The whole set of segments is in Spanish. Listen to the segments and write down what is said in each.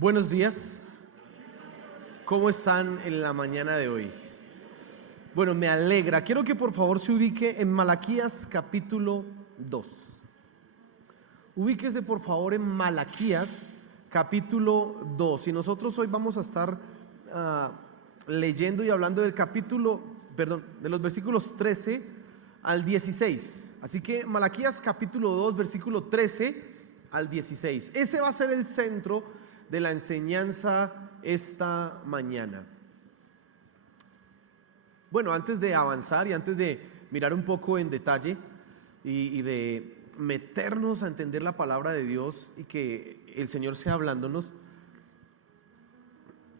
Buenos días, ¿cómo están en la mañana de hoy? Bueno, me alegra. Quiero que por favor se ubique en Malaquías capítulo 2. Ubíquese por favor en Malaquías capítulo 2. Y nosotros hoy vamos a estar leyendo y hablando del de los versículos 13 al 16. Así que Malaquías capítulo 2, versículo 13 al 16. Ese va a ser el centro de la enseñanza esta mañana. Bueno, antes de avanzar y antes de mirar un poco en detalle y de meternos a entender la palabra de Dios y que el Señor sea hablándonos,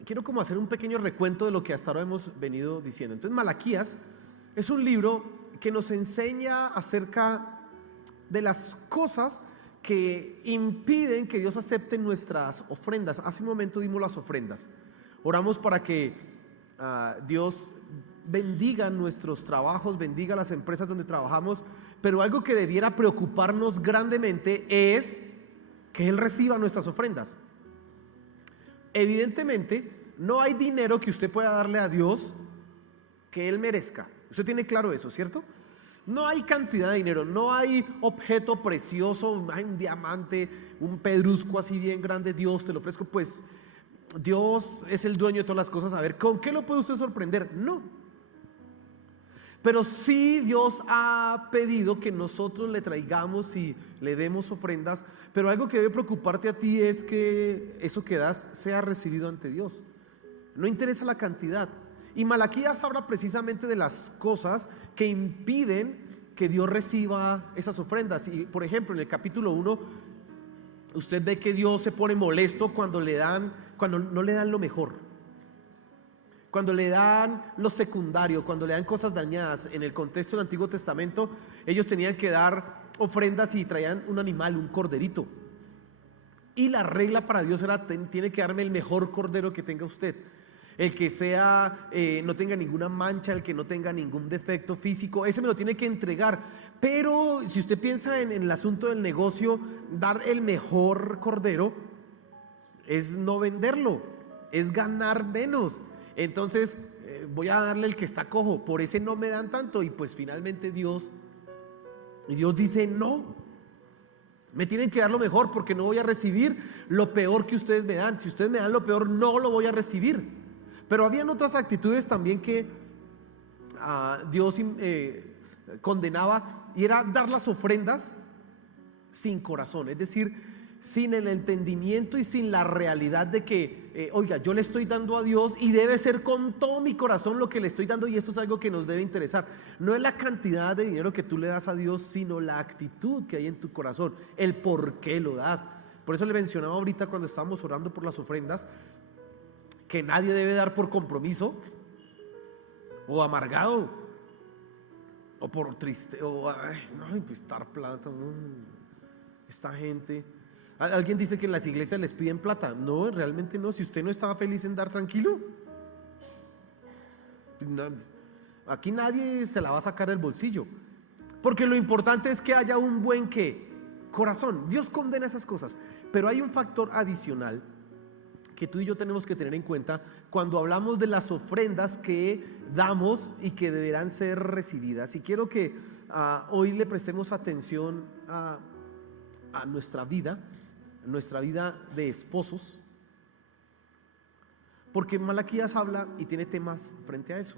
quiero como hacer un pequeño recuento de lo que hasta ahora hemos venido diciendo. Entonces, Malaquías es un libro que nos enseña acerca de las cosas que impiden que Dios acepte nuestras ofrendas. Hace un momento dimos las ofrendas. Oramos para que Dios bendiga nuestros trabajos, bendiga las empresas donde trabajamos, pero algo que debiera preocuparnos grandemente es que Él reciba nuestras ofrendas. Evidentemente, no hay dinero que usted pueda darle a Dios que Él merezca. Usted tiene claro eso, ¿cierto? No hay cantidad de dinero, no hay objeto precioso, hay un diamante, un pedrusco así bien grande, Dios te lo ofrezco. Pues Dios es el dueño de todas las cosas. A ver, ¿con qué lo puede usted sorprender? No. Pero sí Dios ha pedido que nosotros le traigamos y le demos ofrendas. Pero algo que debe preocuparte a ti es que eso que das sea recibido ante Dios. No interesa la cantidad. Y Malaquías habla precisamente de las cosas que impiden que Dios reciba esas ofrendas. Y por ejemplo, en el capítulo 1, usted ve que Dios se pone molesto cuando no le dan lo mejor, cuando le dan lo secundario, cuando le dan cosas dañadas. En el contexto del Antiguo Testamento, ellos tenían que dar ofrendas y traían un animal, un corderito. Y la regla para Dios era: tiene que darme el mejor cordero que tenga usted. El que sea, no tenga ninguna mancha, el que no tenga ningún defecto físico, ese me lo tiene que entregar. Pero si usted piensa en el asunto del negocio, dar el mejor cordero es no venderlo, es ganar menos. Entonces voy a darle el que está cojo, por ese no me dan tanto. Y pues finalmente Dios dice: no, me tienen que dar lo mejor, porque no voy a recibir lo peor que ustedes me dan. Si ustedes me dan lo peor, no lo voy a recibir. Pero habían otras actitudes también que Dios condenaba, y era dar las ofrendas sin corazón, es decir, sin el entendimiento y sin la realidad de que, oiga, yo le estoy dando a Dios y debe ser con todo mi corazón lo que le estoy dando. Y esto es algo que nos debe interesar. No es la cantidad de dinero que tú le das a Dios, sino la actitud que hay en tu corazón, el por qué lo das. Por eso le mencionaba ahorita cuando estábamos orando por las ofrendas, que nadie debe dar por compromiso o amargado o por triste o pues dar plata. Esta gente, alguien dice que en las iglesias les piden plata. No, realmente no. Si usted no estaba feliz en dar, tranquilo. Aquí nadie se la va a sacar del bolsillo, porque lo importante es que haya un buen corazón. Dios condena esas cosas, pero hay un factor adicional que tú y yo tenemos que tener en cuenta cuando hablamos de las ofrendas que damos y que deberán ser recibidas. Y quiero que hoy le prestemos atención a nuestra vida de esposos, porque Malaquías habla y tiene temas frente a eso.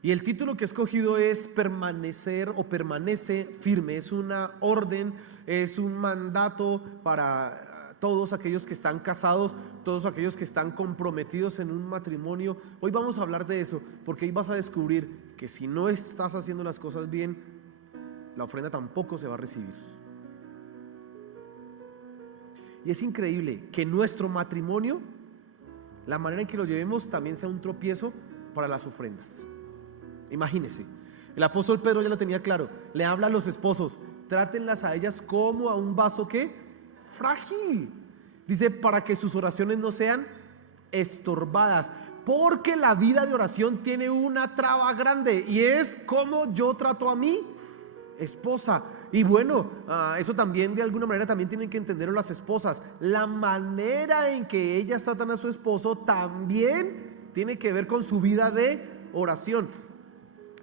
Y el título que he escogido es permanecer o permanece firme. Es una orden, es un mandato para todos aquellos que están casados, todos aquellos que están comprometidos en un matrimonio. Hoy vamos a hablar de eso, porque hoy vas a descubrir que si no estás haciendo las cosas bien, la ofrenda tampoco se va a recibir. Y es increíble que nuestro matrimonio, la manera en que lo llevemos, también sea un tropiezo para las ofrendas. Imagínense, el apóstol Pedro ya lo tenía claro. Le habla a los esposos: trátenlas a ellas como a un vaso frágil. Dice: para que sus oraciones no sean estorbadas, porque la vida de oración tiene una traba grande, y es como yo trato a mi esposa. Y bueno, eso también de alguna manera también tienen que entenderlo las esposas. La manera en que ellas tratan a su esposo también tiene que ver con su vida de oración.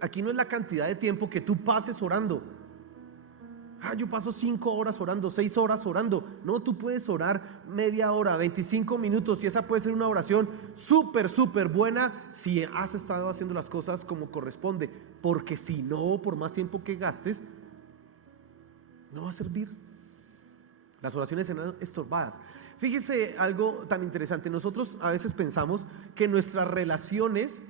Aquí no es la cantidad de tiempo que tú pases orando. Yo paso 5 horas orando, 6 horas orando. No, tú puedes orar media hora, 25 minutos, y esa puede ser una oración súper buena si has estado haciendo las cosas como corresponde. Porque si no, por más tiempo que gastes, no va a servir. Las oraciones serán estorbadas. Fíjese algo tan interesante. Nosotros a veces pensamos que nuestras relaciones,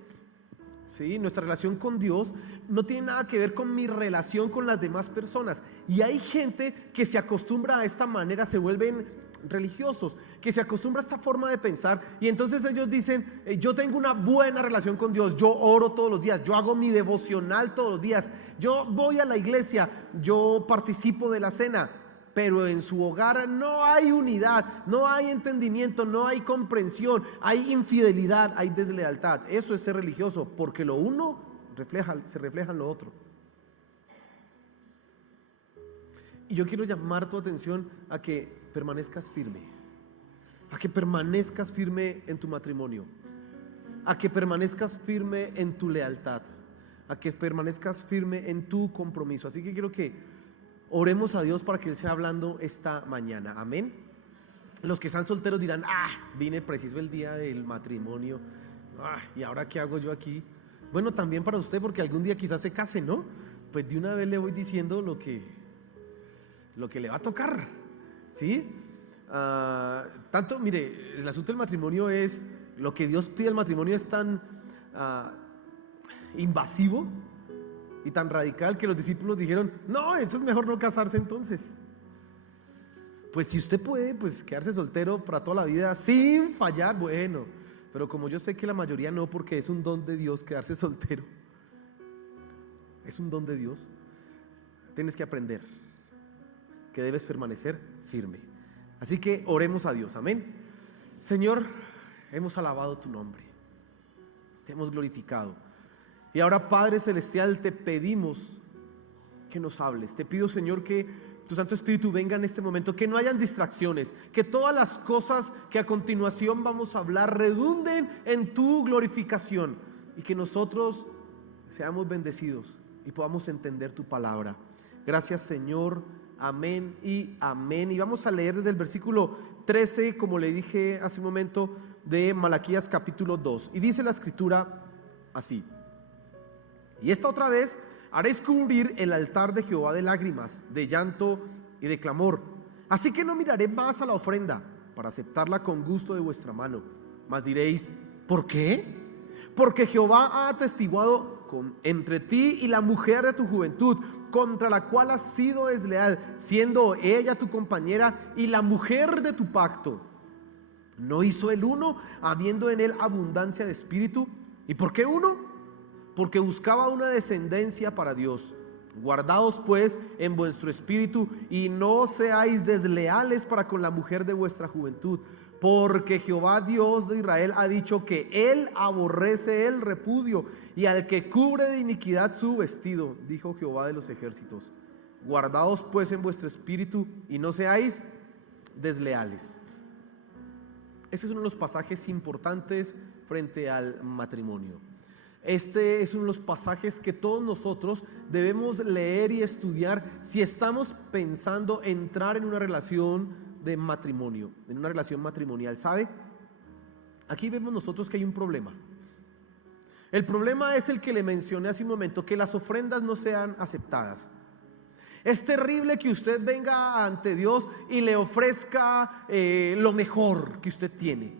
¿sí?, nuestra relación con Dios no tiene nada que ver con mi relación con las demás personas. Y hay gente que se acostumbra a esta manera, se vuelven religiosos, que se acostumbra a esta forma de pensar, y entonces ellos dicen: yo tengo una buena relación con Dios, yo oro todos los días, yo hago mi devocional todos los días, yo voy a la iglesia, yo participo de la cena. Pero en su hogar no hay unidad, no hay entendimiento, no hay comprensión, hay infidelidad, hay deslealtad. Eso es ser religioso, porque lo uno se refleja en lo otro. Y yo quiero llamar tu atención a que permanezcas firme, a que permanezcas firme en tu matrimonio, a que permanezcas firme en tu lealtad, a que permanezcas firme en tu compromiso. Así que quiero que oremos a Dios para que Él sea hablando esta mañana. Amén. Los que están solteros dirán: vine preciso el día del matrimonio, ¿y ahora qué hago yo aquí? Bueno, también para usted, porque algún día quizás se case, ¿no? Pues de una vez le voy diciendo lo que le va a tocar, ¿sí? Tanto, mire, el asunto del matrimonio es, lo que Dios pide al matrimonio es tan invasivo y tan radical que los discípulos dijeron: no, eso es mejor no casarse entonces. Pues si usted puede, pues quedarse soltero para toda la vida sin fallar, bueno, pero como yo sé que la mayoría no, porque es un don de Dios quedarse soltero, es un don de Dios, tienes que aprender que debes permanecer firme. Así que oremos a Dios. Amén. Señor, hemos alabado tu nombre, te hemos glorificado. Y ahora, Padre Celestial, te pedimos que nos hables. Te pido, Señor, que tu Santo Espíritu venga en este momento, que no hayan distracciones, que todas las cosas que a continuación vamos a hablar redunden en tu glorificación, y que nosotros seamos bendecidos y podamos entender tu palabra. Gracias, Señor. Amén y amén. Y vamos a leer desde el versículo 13, como le dije hace un momento, de Malaquías capítulo 2. Y dice la escritura así: y esta otra vez haréis cubrir el altar de Jehová de lágrimas, de llanto y de clamor. Así que no miraré más a la ofrenda para aceptarla con gusto de vuestra mano. Mas diréis: ¿por qué? Porque Jehová ha atestiguado entre ti y la mujer de tu juventud, contra la cual has sido desleal, siendo ella tu compañera y la mujer de tu pacto. ¿No hizo el uno, habiendo en él abundancia de espíritu? ¿Y por qué uno? Porque buscaba una descendencia para Dios. Guardaos pues en vuestro espíritu, y no seáis desleales para con la mujer de vuestra juventud, porque Jehová Dios de Israel ha dicho que Él aborrece el repudio, y al que cubre de iniquidad su vestido, dijo Jehová de los ejércitos. Guardaos pues en vuestro espíritu, y no seáis desleales. Este es uno de los pasajes importantes frente al matrimonio. Este es uno de los pasajes que todos nosotros debemos leer y estudiar si estamos pensando entrar en una relación de matrimonio, en una relación matrimonial. ¿Sabe? Aquí vemos nosotros que hay un problema. El problema es el que le mencioné hace un momento, que las ofrendas no sean aceptadas. Es terrible que usted venga ante Dios y le ofrezca lo mejor que usted tiene,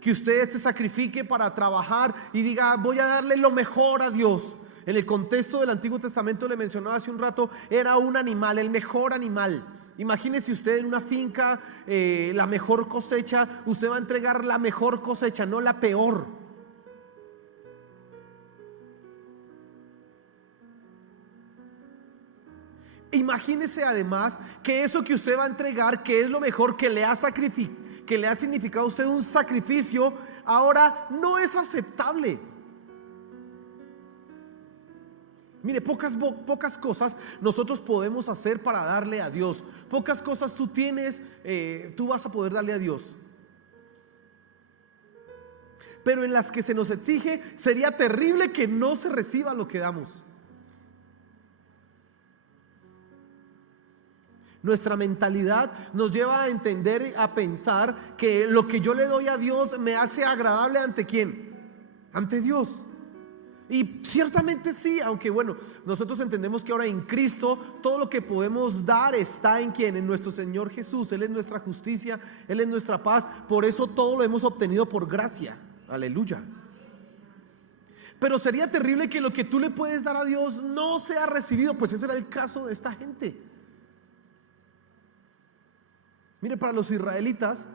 que usted se sacrifique para trabajar y diga: voy a darle lo mejor a Dios. En el contexto del Antiguo Testamento, le mencionaba hace un rato, era un animal, el mejor animal. Imagínese usted en una finca, la mejor cosecha, usted va a entregar la mejor cosecha, no la peor. Imagínese además que eso que usted va a entregar, que es lo mejor, que le ha significado a usted un sacrificio, ahora no es aceptable. Mire, pocas cosas nosotros podemos hacer para darle a Dios. Pocas cosas tú vas a poder darle a Dios. Pero en las que se nos exige, sería terrible que no se reciba lo que damos. Nuestra mentalidad nos lleva a entender, a pensar que lo que yo le doy a Dios me hace agradable ¿ante quién? Ante Dios. Y ciertamente sí, aunque bueno, nosotros entendemos que ahora en Cristo todo lo que podemos dar está en ¿quién? En nuestro Señor Jesús. Él es nuestra justicia, Él es nuestra paz. Por eso todo lo hemos obtenido por gracia. Aleluya. Pero sería terrible que lo que tú le puedes dar a Dios no sea recibido. Pues ese era el caso de esta gente. Mire, para los israelitas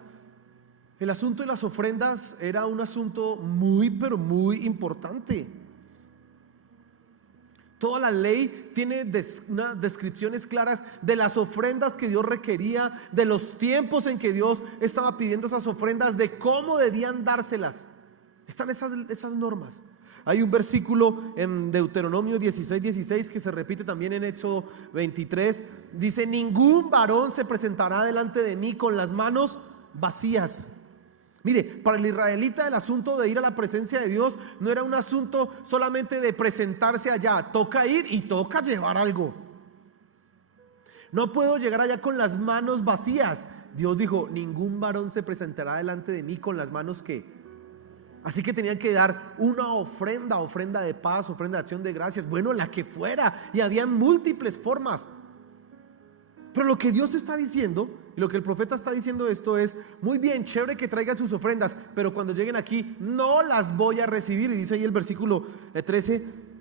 el asunto de las ofrendas era un asunto pero muy importante. Toda la ley tiene unas descripciones claras de las ofrendas que Dios requería, de los tiempos en que Dios estaba pidiendo esas ofrendas, de cómo debían dárselas. Están esas normas. Hay un versículo en Deuteronomio 16:16 que se repite también en Éxodo 23. Dice: ningún varón se presentará delante de mí con las manos vacías. Mire, para el israelita el asunto de ir a la presencia de Dios no era un asunto solamente de presentarse allá. Toca ir y toca llevar algo. No puedo llegar allá con las manos vacías. Dios dijo: ningún varón se presentará delante de mí con las manos que... Así que tenían que dar una ofrenda de paz, ofrenda de acción de gracias, bueno, la que fuera, y habían múltiples formas. Pero lo que Dios está diciendo, y lo que el profeta está diciendo esto es: muy bien, chévere que traigan sus ofrendas, pero cuando lleguen aquí no las voy a recibir. Y dice ahí el versículo 13: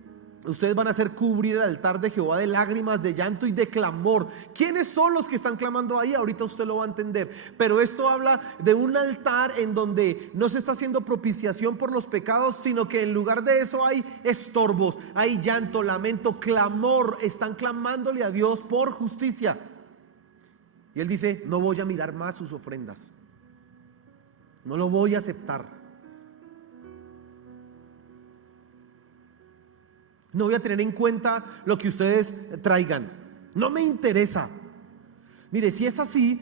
ustedes van a hacer cubrir el altar de Jehová de lágrimas, de llanto y de clamor. ¿Quiénes son los que están clamando ahí? Ahorita usted lo va a entender. Pero esto habla de un altar en donde no se está haciendo propiciación por los pecados, sino que en lugar de eso hay estorbos, hay llanto, lamento, clamor. Están clamándole a Dios por justicia. Y él dice: no voy a mirar más sus ofrendas, no lo voy a aceptar. No voy a tener en cuenta lo que ustedes traigan. No me interesa. Mire, si es así,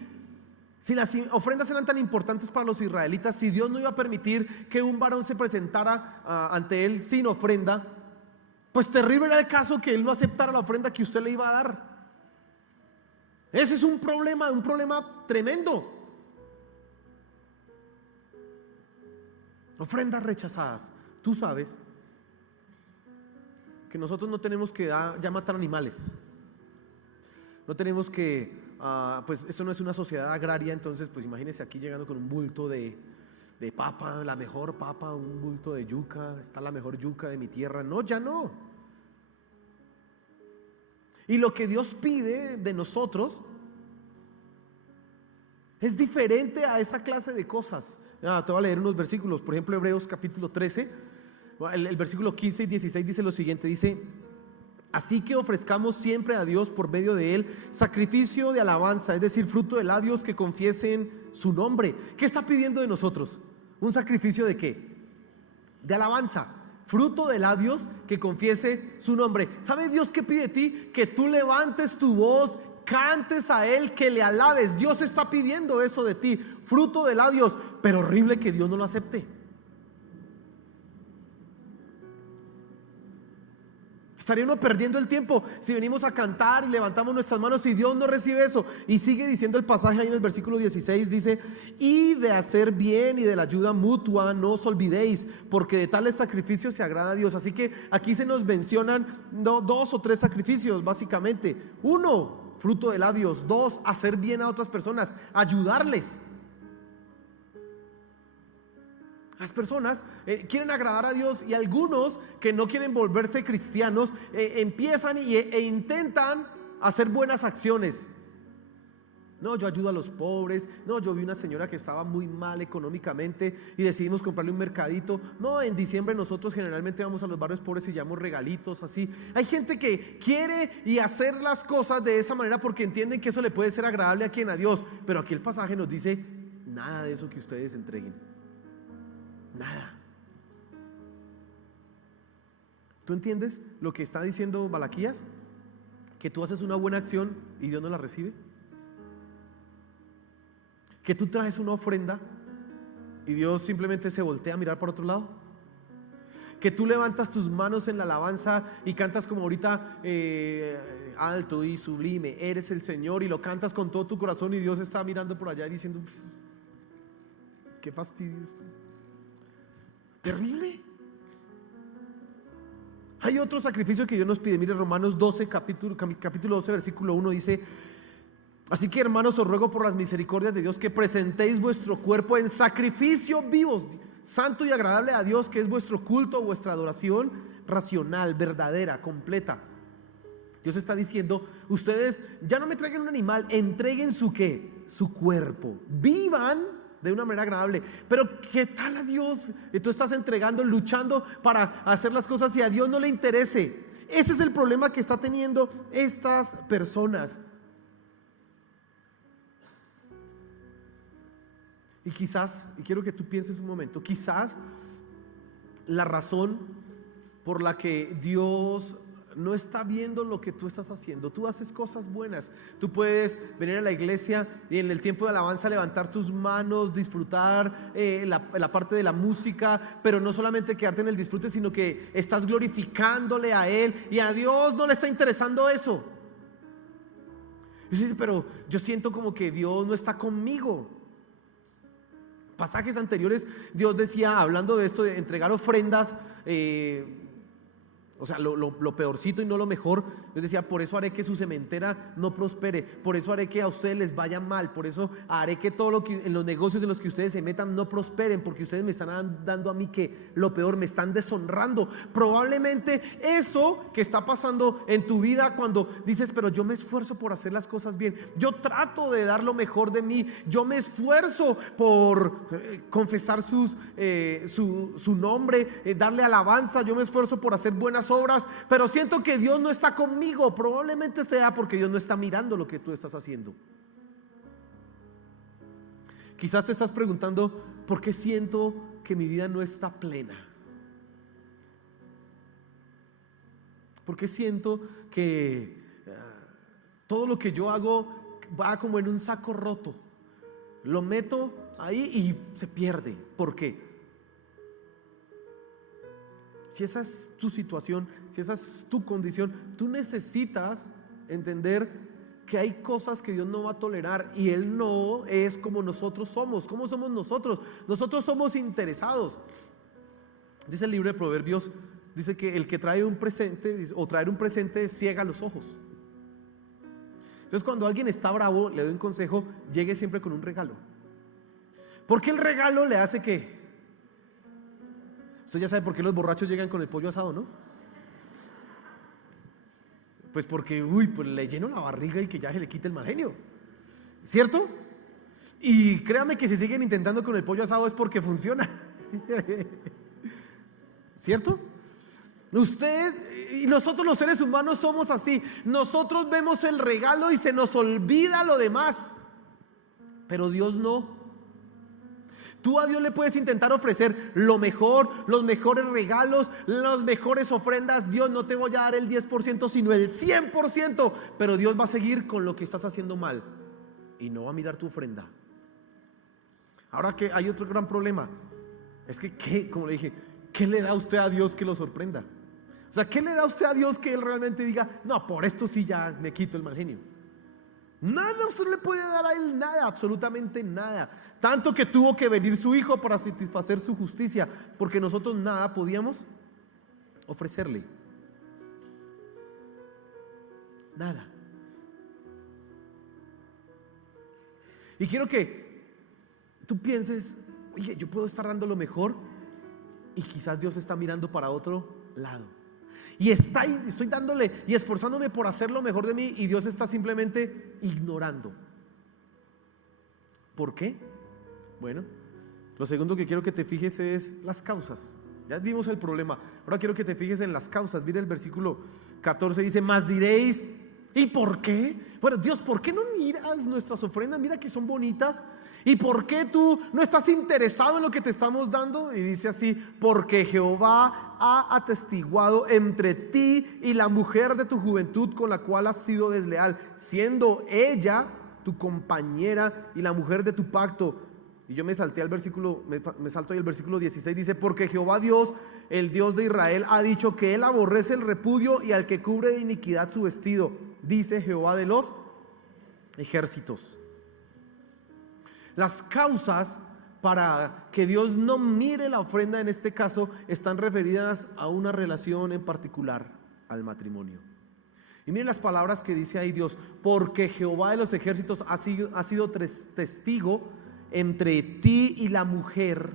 si las ofrendas eran tan importantes para los israelitas, si Dios no iba a permitir que un varón se presentara ante él sin ofrenda, pues terrible era el caso que él no aceptara la ofrenda que usted le iba a dar. Ese es un problema tremendo. Ofrendas rechazadas. Tú sabes que nosotros no tenemos que ya matar animales. No tenemos que, pues esto no es una sociedad agraria, entonces pues imagínense aquí llegando con un bulto de papa, la mejor papa, un bulto de yuca, está la mejor yuca de mi tierra. No, ya no. Y lo que Dios pide de nosotros es diferente a esa clase de cosas. Te voy a leer unos versículos, por ejemplo Hebreos capítulo 13. El versículo 15 y 16 dice lo siguiente, dice: así que ofrezcamos siempre a Dios por medio de él sacrificio de alabanza, es decir, fruto de labios que confiesen su nombre. ¿Qué está pidiendo de nosotros? ¿Un sacrificio de qué? De alabanza, fruto de labios que confiese su nombre. ¿Sabe Dios qué pide de ti? Que tú levantes tu voz, cantes a él, que le alabes. Dios está pidiendo eso de ti, fruto de labios. Pero horrible que Dios no lo acepte. Estaría uno perdiendo el tiempo si venimos a cantar y levantamos nuestras manos y Dios no recibe eso. Y sigue diciendo el pasaje ahí en el versículo 16, dice: y de hacer bien y de la ayuda mutua no os olvidéis, porque de tales sacrificios se agrada a Dios. Así que aquí se nos mencionan dos o tres sacrificios básicamente. Uno, fruto de labios. Dos, hacer bien a otras personas, ayudarles. Las personas quieren agradar a Dios, y algunos que no quieren volverse cristianos empiezan e intentan hacer buenas acciones. No, yo ayudo a los pobres. No, yo vi una señora que estaba muy mal económicamente y decidimos comprarle un mercadito. No, en diciembre nosotros generalmente vamos a los barrios pobres y llevamos regalitos así. Hay gente que quiere y hacer las cosas de esa manera porque entienden que eso le puede ser agradable a quien, a Dios. Pero aquí el pasaje nos dice: nada de eso que ustedes entreguen. Nada. ¿Tú entiendes lo que está diciendo Malaquías? Que tú haces una buena acción y Dios no la recibe. Que tú traes una ofrenda y Dios simplemente se voltea a mirar por otro lado. Que tú levantas tus manos en la alabanza y cantas como ahorita, alto y sublime, eres el Señor, y lo cantas con todo tu corazón y Dios está mirando por allá y diciendo, pues, qué fastidio esto. Terrible. Hay otro sacrificio que Dios nos pide. Mire, Romanos 12, capítulo 12, versículo 1 dice: así que, hermanos, os ruego por las misericordias de Dios que presentéis vuestro cuerpo en sacrificio vivo, santo y agradable a Dios, que es vuestro culto, vuestra adoración racional, verdadera, completa. Dios está diciendo: ustedes ya no me traigan un animal, entreguen su ¿qué? Su cuerpo, vivan de una manera agradable. Pero ¿qué tal a Dios? Tú estás entregando, luchando para hacer las cosas y a Dios no le interese. Ese es el problema que está teniendo estas personas. Y quizás, y quiero que tú pienses un momento, quizás la razón por la que Dios no está viendo lo que tú estás haciendo. Tú haces cosas buenas. Tú puedes venir a la iglesia y en el tiempo de alabanza levantar tus manos, disfrutar la parte de la música, pero no solamente quedarte en el disfrute, sino que estás glorificándole a Él, y a Dios no le está interesando eso. Y usted dice: pero yo siento como que Dios no está conmigo. Pasajes anteriores Dios decía, hablando de esto de entregar ofrendas, o sea, lo peorcito y no lo mejor. Dios decía: por eso haré que su sementera no prospere, por eso haré que a ustedes les vaya mal, por eso haré que todo lo que en los negocios en los que ustedes se metan no prosperen, porque ustedes me están dando a mí que lo peor, me están deshonrando. Probablemente eso que está pasando en tu vida cuando dices: pero yo me esfuerzo por hacer las cosas bien, yo trato de dar lo mejor de mí, yo me esfuerzo por confesar su nombre, darle alabanza, yo me esfuerzo por hacer buenas obras, pero siento que Dios no está conmigo. Probablemente sea porque Dios no está mirando lo que tú estás haciendo. Quizás te estás preguntando: ¿por qué siento que mi vida no está plena? ¿Por qué siento que todo lo que yo hago va como en un saco roto? Lo meto ahí y se pierde. ¿Por qué? Si esa es tu situación, si esa es tu condición, tú necesitas entender que hay cosas que Dios no va a tolerar, y Él no es como nosotros somos. ¿Cómo somos nosotros? Nosotros somos interesados. Dice el libro de Proverbios, dice que el que trae un presente o traer un presente ciega los ojos. Entonces, cuando alguien está bravo, le doy un consejo: llegue siempre con un regalo. Porque el regalo le hace que... Usted ya sabe por qué los borrachos llegan con el pollo asado, ¿no? Pues porque, pues le lleno la barriga y que ya se le quite el mal genio, ¿cierto? Y créame que si siguen intentando con el pollo asado es porque funciona, ¿cierto? Usted y nosotros los seres humanos somos así. Nosotros vemos el regalo y se nos olvida lo demás, pero Dios no. Tú a Dios le puedes intentar ofrecer lo mejor, los mejores regalos, las mejores ofrendas. Dios, no te voy a dar el 10%, sino el 100%. Pero Dios va a seguir con lo que estás haciendo mal y no va a mirar tu ofrenda. Ahora, que hay otro gran problema. Es que, como le dije, ¿qué le da usted a Dios que lo sorprenda? O sea, ¿qué le da usted a Dios que Él realmente diga: no, por esto sí ya me quito el mal genio? Nada, usted no le puede dar a Él nada, absolutamente nada. Tanto que tuvo que venir su Hijo para satisfacer su justicia, porque nosotros nada podíamos ofrecerle. Nada. Y quiero que tú pienses: oye, yo puedo estar dando lo mejor y quizás Dios está mirando para otro lado. Y estoy dándole y esforzándome por hacer lo mejor de mí, y Dios está simplemente ignorando. ¿Por qué? Bueno, lo segundo que quiero que te fijes es las causas. Ya vimos el problema, ahora quiero que te fijes en las causas. Mira el versículo 14, dice: más diréis, ¿y por qué? Bueno, Dios, ¿por qué no miras nuestras ofrendas? Mira que son bonitas. ¿Y por qué tú no estás interesado en lo que te estamos dando? Y dice así: porque Jehová ha atestiguado entre ti y la mujer de tu juventud con la cual has sido desleal, siendo ella tu compañera y la mujer de tu pacto. Y yo me salté al versículo, me salto ahí el versículo 16, dice: porque Jehová Dios, el Dios de Israel, ha dicho que él aborrece el repudio y al que cubre de iniquidad su vestido, dice Jehová de los ejércitos. Las causas para que Dios no mire la ofrenda en este caso están referidas a una relación en particular, al matrimonio. Y miren las palabras que dice ahí Dios: porque Jehová de los ejércitos ha sido testigo entre ti y la mujer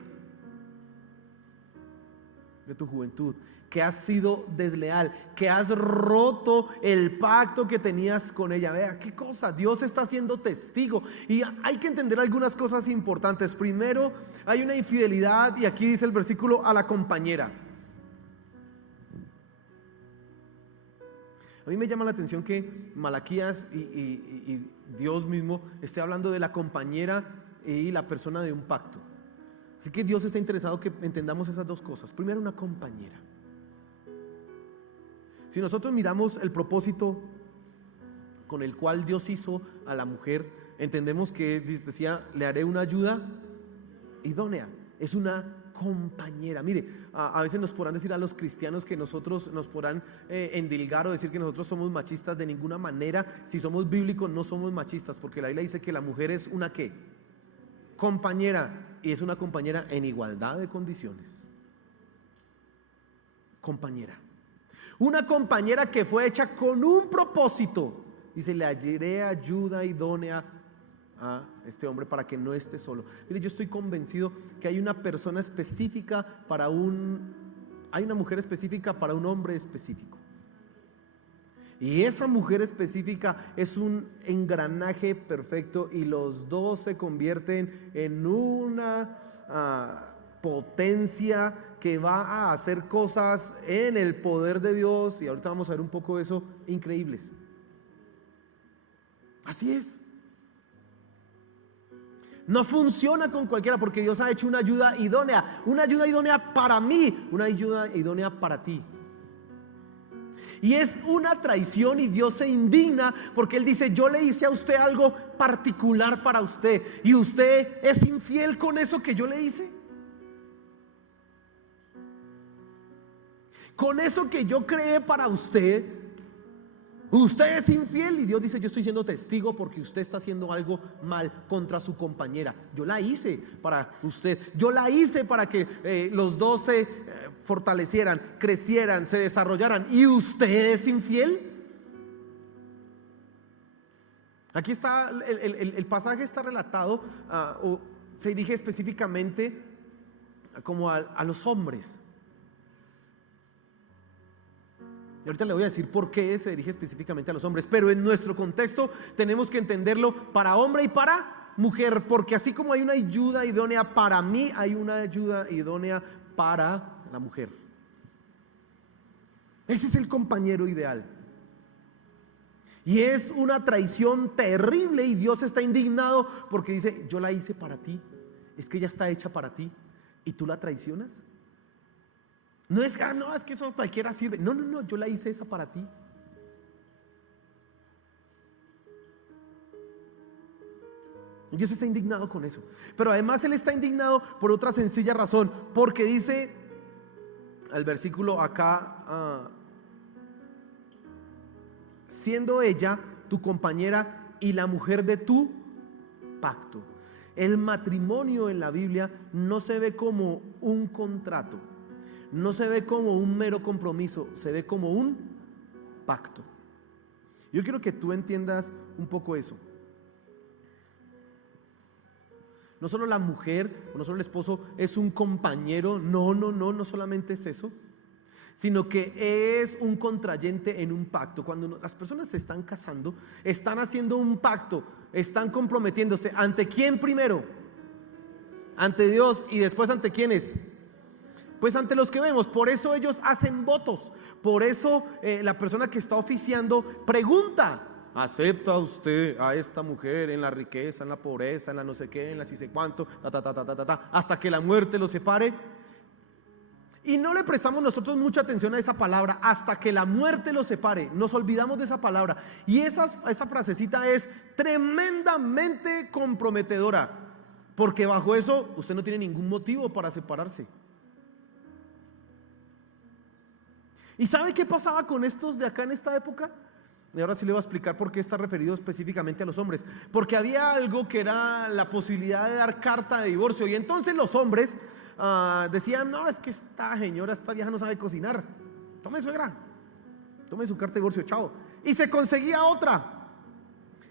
de tu juventud, que has sido desleal, que has roto el pacto que tenías con ella. Vea qué cosa, Dios está siendo testigo. Y hay que entender algunas cosas importantes. Primero, hay una infidelidad, y aquí dice el versículo: a la compañera. A mí me llama la atención que Malaquías y Dios mismo esté hablando de la compañera y la persona de un pacto. Así que Dios está interesado que entendamos esas dos cosas. Primero, una compañera. Si nosotros miramos el propósito con el cual Dios hizo a la mujer, entendemos que decía: le haré una ayuda idónea. Es una compañera. Mire, a veces nos podrán decir a los cristianos que nosotros nos podrán endilgar o decir que nosotros somos machistas. De ninguna manera. Si somos bíblicos, no somos machistas, porque la Biblia dice que la mujer es una ¿qué? Compañera, y es una compañera en igualdad de condiciones. Compañera. Una compañera que fue hecha con un propósito. Dice: le hallaré ayuda idónea a este hombre para que no esté solo. Mire, yo estoy convencido que hay una persona específica hay una mujer específica para un hombre específico. Y esa mujer específica es un engranaje perfecto, y los dos se convierten en una potencia que va a hacer cosas en el poder de Dios, y ahorita vamos a ver un poco de eso, increíbles. Así es. No funciona con cualquiera, porque Dios ha hecho una ayuda idónea para mí, una ayuda idónea para ti. Y es una traición, y Dios se indigna porque Él dice: yo le hice a usted algo particular para usted, y usted es infiel con eso que yo le hice. Con eso que yo creé para usted, usted es infiel. Y Dios dice: yo estoy siendo testigo porque usted está haciendo algo mal contra su compañera. Yo la hice para usted. Yo la hice para que los dos se fortalecieran, crecieran, se desarrollaran. ¿Y usted es infiel? Aquí está el pasaje está relatado o se dirige específicamente como a los hombres. Y ahorita le voy a decir por qué se dirige específicamente a los hombres, pero en nuestro contexto tenemos que entenderlo para hombre y para mujer, porque así como hay una ayuda idónea para mí, hay una ayuda idónea para la mujer. Ese es el compañero ideal. Y es una traición terrible, y Dios está indignado porque dice: yo la hice para ti, es que ella está hecha para ti, y tú la traicionas. No es que eso cualquiera sirve. No, yo la hice esa para ti. Dios está indignado con eso. Pero además Él está indignado por otra sencilla razón, porque dice al versículo acá: siendo ella tu compañera y la mujer de tu pacto. El matrimonio en la Biblia no se ve como un contrato, no se ve como un mero compromiso, se ve como un pacto. Yo quiero que tú entiendas un poco eso. No solo la mujer, o no solo el esposo es un compañero, no solamente es eso, sino que es un contrayente en un pacto. Cuando las personas se están casando, están haciendo un pacto, están comprometiéndose. ¿Ante quién primero? Ante Dios, y después ¿ante quiénes? Pues ante los que vemos. Por eso ellos hacen votos. Por eso la persona que está oficiando pregunta: ¿Acepta usted a esta mujer en la riqueza, en la pobreza, en la no sé qué, en la sí sé cuánto, hasta que la muerte los separe? Y no le prestamos nosotros mucha atención a esa palabra, hasta que la muerte los separe. Nos olvidamos de esa palabra. Y esa frasecita es tremendamente comprometedora, porque bajo eso usted no tiene ningún motivo para separarse. ¿Y sabe qué pasaba con estos de acá en esta época? Y ahora sí le voy a explicar por qué está referido específicamente a los hombres. Porque había algo que era la posibilidad de dar carta de divorcio. Y entonces los hombres decían: no, es que esta señora, esta vieja no sabe cocinar. Tome, suegra, tome su carta de divorcio, chao. Y se conseguía otra.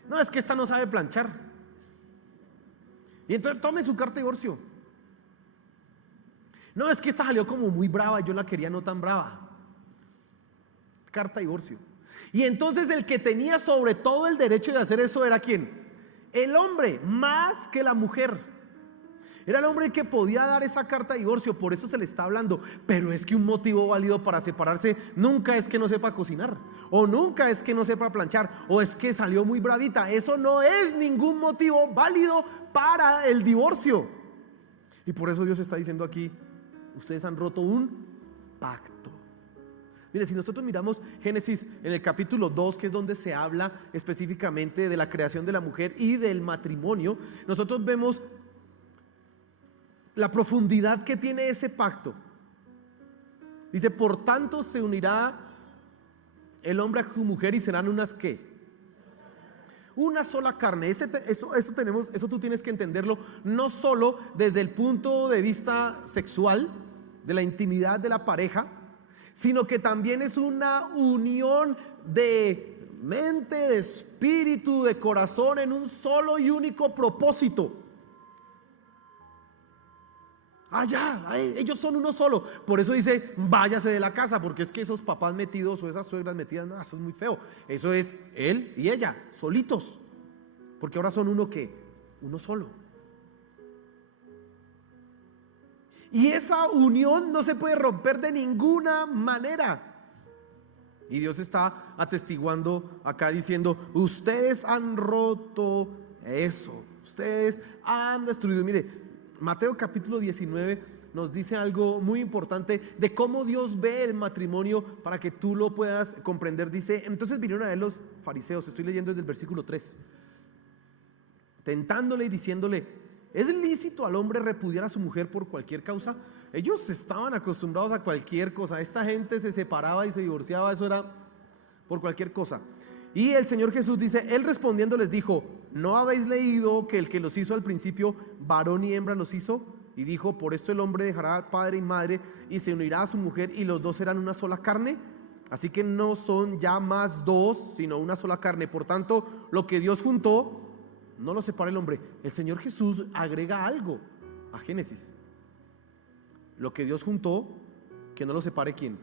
No, es que esta no sabe planchar. Y entonces tome su carta de divorcio. No, es que esta salió como muy brava, yo la quería no tan brava. Carta de divorcio. Y entonces el que tenía sobre todo el derecho de hacer eso era ¿quién? El hombre, más que la mujer. Era el hombre el que podía dar esa carta de divorcio. Por eso se le está hablando. Pero es que un motivo válido para separarse nunca es que no sepa cocinar, o nunca es que no sepa planchar, o es que salió muy bravita. Eso no es ningún motivo válido para el divorcio. Y por eso Dios está diciendo aquí: ustedes han roto un pacto. Mire, si nosotros miramos Génesis en el capítulo 2, que es donde se habla específicamente de la creación de la mujer y del matrimonio, nosotros vemos la profundidad que tiene ese pacto. Dice: por tanto se unirá el hombre a su mujer y serán unas ¿qué? Una sola carne. Eso tú tienes que entenderlo no solo desde el punto de vista sexual, de la intimidad de la pareja, sino que también es una unión de mente, de espíritu, de corazón, en un solo y único propósito. Ellos son uno solo. Por eso dice: váyase de la casa, porque es que esos papás metidos o esas suegras metidas, no, eso es muy feo. Eso es él y ella, solitos, porque ahora son uno solo. Y esa unión no se puede romper de ninguna manera. Y Dios está atestiguando acá diciendo: ustedes han roto eso, ustedes han destruido. Mire, Mateo capítulo 19 nos dice algo muy importante de cómo Dios ve el matrimonio, para que tú lo puedas comprender. Dice: entonces vinieron a él los fariseos, estoy leyendo desde el versículo 3, tentándole y diciéndole: ¿es lícito al hombre repudiar a su mujer por cualquier causa? Ellos estaban acostumbrados a cualquier cosa. Esta gente se separaba y se divorciaba, eso era por cualquier cosa. Y el Señor Jesús dice: él respondiendo les dijo: ¿no habéis leído que el que los hizo al principio, varón y hembra los hizo? Y dijo: por esto el hombre dejará padre y madre y se unirá a su mujer, y los dos serán una sola carne. Así que no son ya más dos, sino una sola carne. Por tanto, lo que Dios juntó, no lo separa el hombre. El Señor Jesús agrega algo a Génesis: lo que Dios juntó, que no lo separe ¿quién?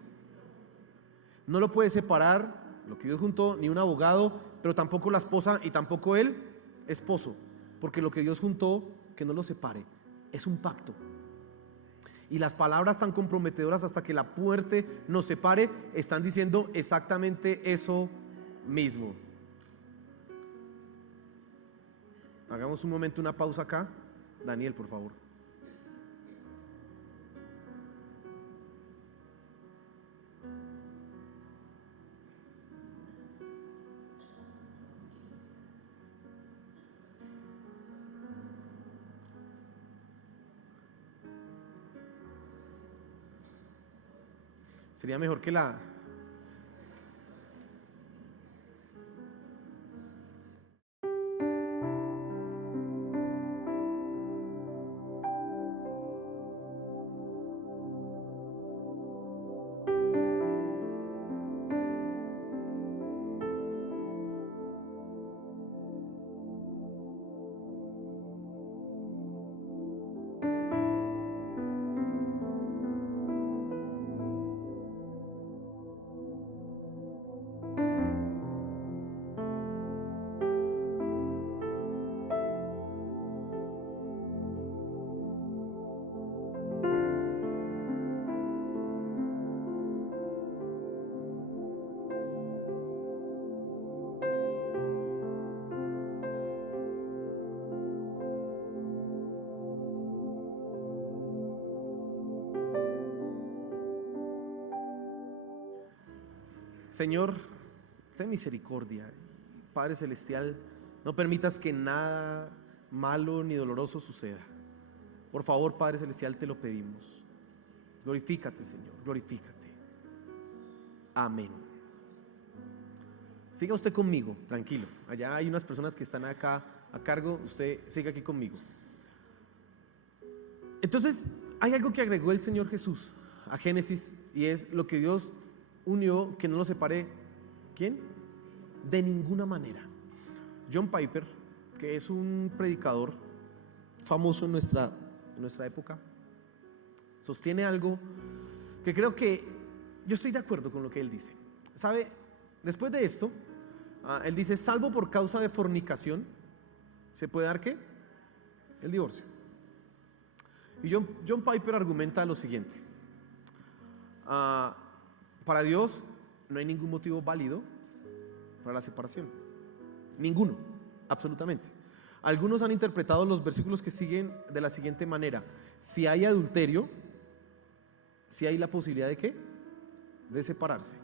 No lo puede separar lo que Dios juntó ni un abogado, pero tampoco la esposa y tampoco el esposo, porque lo que Dios juntó, que no lo separe. Es un pacto. Y las palabras tan comprometedoras: hasta que la muerte nos separe, están diciendo exactamente eso mismo. Hagamos un momento una pausa acá. Daniel, por favor. Sería mejor que la... Señor, ten misericordia. Padre Celestial, no permitas que nada malo ni doloroso suceda. Por favor, Padre Celestial, te lo pedimos. Glorifícate, Señor, glorifícate. Amén. Siga usted conmigo, tranquilo. Allá hay unas personas que están acá a cargo, usted siga aquí conmigo. Entonces, hay algo que agregó el Señor Jesús a Génesis, y es lo que Dios unió, que no lo separe. ¿Quién? De ninguna manera. John Piper, que es un predicador famoso en nuestra época, sostiene algo que creo que yo estoy de acuerdo con lo que él dice. ¿Sabe? Después de esto, él dice: salvo por causa de fornicación, ¿se puede dar qué? El divorcio. Y John Piper argumenta lo siguiente: para Dios no hay ningún motivo válido para la separación. Ninguno, absolutamente. Algunos han interpretado los versículos que siguen de la siguiente manera: si hay adulterio, si hay la posibilidad de ¿qué? De separarse.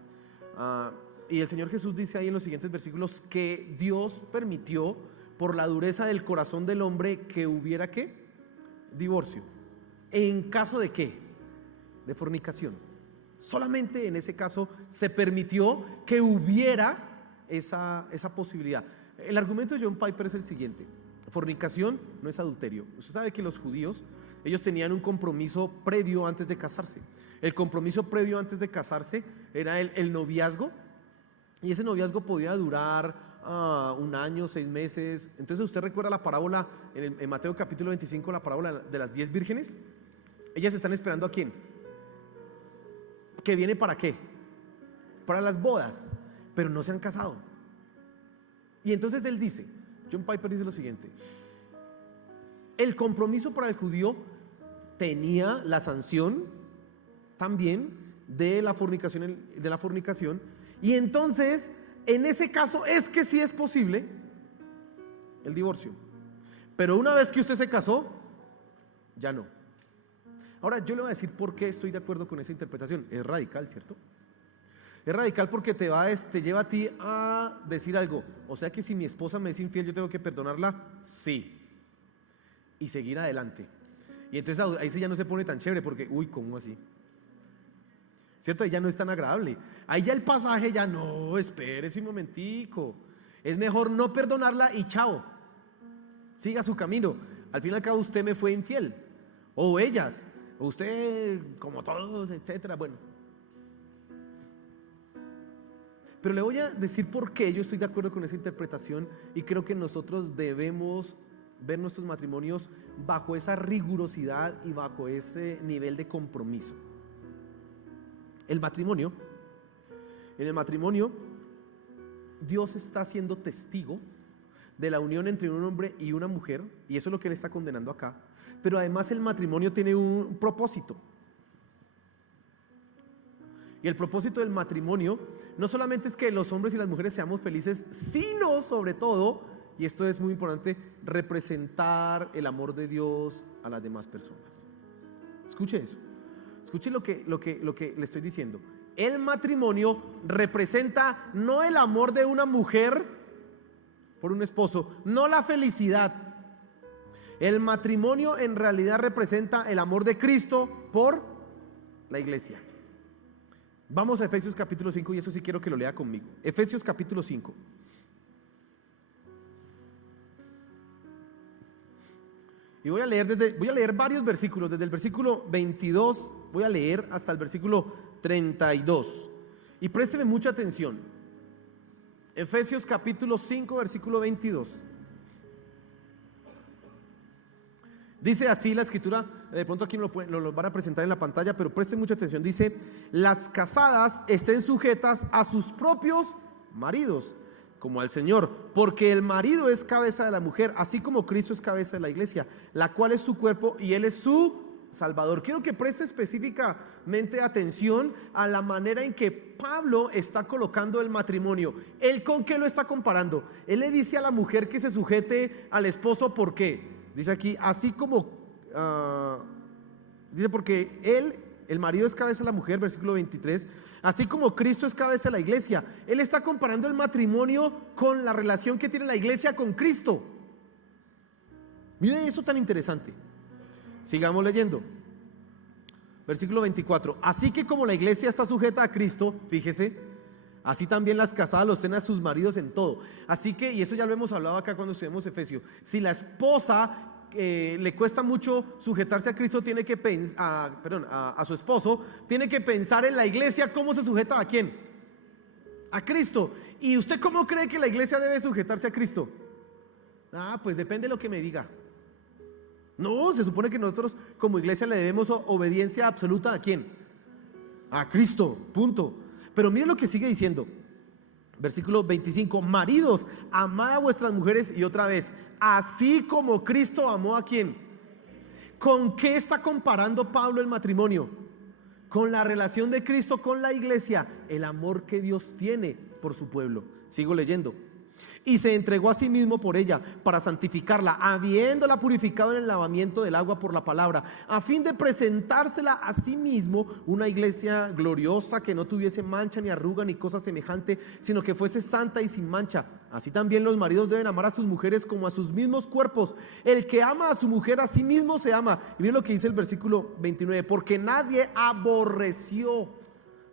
Y el Señor Jesús dice ahí en los siguientes versículos que Dios permitió, por la dureza del corazón del hombre, que hubiera ¿qué? Divorcio. ¿En caso de qué? De fornicación. Solamente en ese caso se permitió que hubiera esa posibilidad. El argumento de John Piper es el siguiente: fornicación no es adulterio. Usted sabe que los judíos, ellos tenían un compromiso previo antes de casarse. El compromiso previo antes de casarse era el noviazgo, y ese noviazgo podía durar 1 año, 6 meses. Entonces usted recuerda la parábola en Mateo capítulo 25, la parábola de las 10 vírgenes. Ellas están esperando ¿a quién? ¿Que viene para qué? Para las bodas, pero no se han casado. Y entonces él dice, John Piper dice lo siguiente: el compromiso para el judío tenía la sanción también de la fornicación, y entonces en ese caso es que sí es posible el divorcio. Pero una vez que usted se casó, ya no. Ahora yo le voy a decir por qué estoy de acuerdo con esa interpretación. Es radical, ¿cierto? Es radical porque te lleva a ti a decir algo. O sea que si mi esposa me es infiel, ¿yo tengo que perdonarla? Sí. Y seguir adelante. Y entonces ahí sí ya no se pone tan chévere, porque uy, ¿cómo así? ¿Cierto? Ahí ya no es tan agradable. Ahí ya el pasaje ya no, espérese un momentico. Es mejor no perdonarla y chao. Siga su camino. Al fin y al cabo usted me fue infiel. O ellas. O usted, como todos, etcétera. Bueno. Pero le voy a decir por qué yo estoy de acuerdo con esa interpretación, y creo que nosotros debemos ver nuestros matrimonios bajo esa rigurosidad y bajo ese nivel de compromiso. En el matrimonio, Dios está siendo testigo de la unión entre un hombre y una mujer, y eso es lo que Él está condenando acá. Pero además el matrimonio tiene un propósito. Y el propósito del matrimonio no solamente es que los hombres y las mujeres seamos felices, sino sobre todo, y esto es muy importante, representar el amor de Dios a las demás personas. Escuche eso. Escuche lo que le estoy diciendo. El matrimonio representa no el amor de una mujer por un esposo, no la felicidad. El matrimonio en realidad representa el amor de Cristo por la iglesia. Vamos a Efesios capítulo 5, y eso sí quiero que lo lea conmigo. Efesios capítulo 5. Y voy a leer varios versículos, desde el versículo 22 voy a leer hasta el versículo 32. Y présteme mucha atención. Efesios capítulo 5, versículo 22. Dice así la escritura, de pronto aquí lo van a presentar en la pantalla, pero presten mucha atención. Dice: las casadas estén sujetas a sus propios maridos, como al Señor, porque el marido es cabeza de la mujer, así como Cristo es cabeza de la iglesia, la cual es su cuerpo y Él es su Salvador. Quiero que preste específicamente atención a la manera en que Pablo está colocando el matrimonio. ¿Él con qué lo está comparando? Él le dice a la mujer que se sujete al esposo. ¿Por qué? Dice aquí, así como dice, porque Él el marido es cabeza de la mujer, versículo 23, así como Cristo es cabeza de la iglesia. Él está comparando el matrimonio con la relación que tiene la iglesia con Cristo. Mire eso tan interesante. Sigamos leyendo. Versículo 24, así que como la iglesia está sujeta a Cristo, fíjese, así también las casadas los tengan a sus maridos en todo. Así que, y eso ya lo hemos hablado acá cuando estudiamos Efesios, si la esposa le cuesta mucho sujetarse a Cristo, tiene que pensar, a su esposo, tiene que pensar en la iglesia, ¿cómo se sujeta a quién? A Cristo. ¿Y usted cómo cree que la iglesia debe sujetarse a Cristo? Pues depende de lo que me diga. No, se supone que nosotros como iglesia le debemos obediencia absoluta ¿a quién? A Cristo, punto. Pero mire lo que sigue diciendo, versículo 25, maridos, amad a vuestras mujeres, y otra vez, así como Cristo amó ¿a quién? ¿Con qué está comparando Pablo el matrimonio? Con la relación de Cristo con la iglesia, el amor que Dios tiene por su pueblo. Sigo leyendo. Y se entregó a sí mismo por ella para santificarla, habiéndola purificado en el lavamiento del agua por la palabra, a fin de presentársela a sí mismo una iglesia gloriosa, que no tuviese mancha ni arruga ni cosa semejante, sino que fuese santa y sin mancha. Así también los maridos deben amar a sus mujeres como a sus mismos cuerpos. El que ama a su mujer a sí mismo se ama. Y miren lo que dice el versículo 29, porque nadie aborreció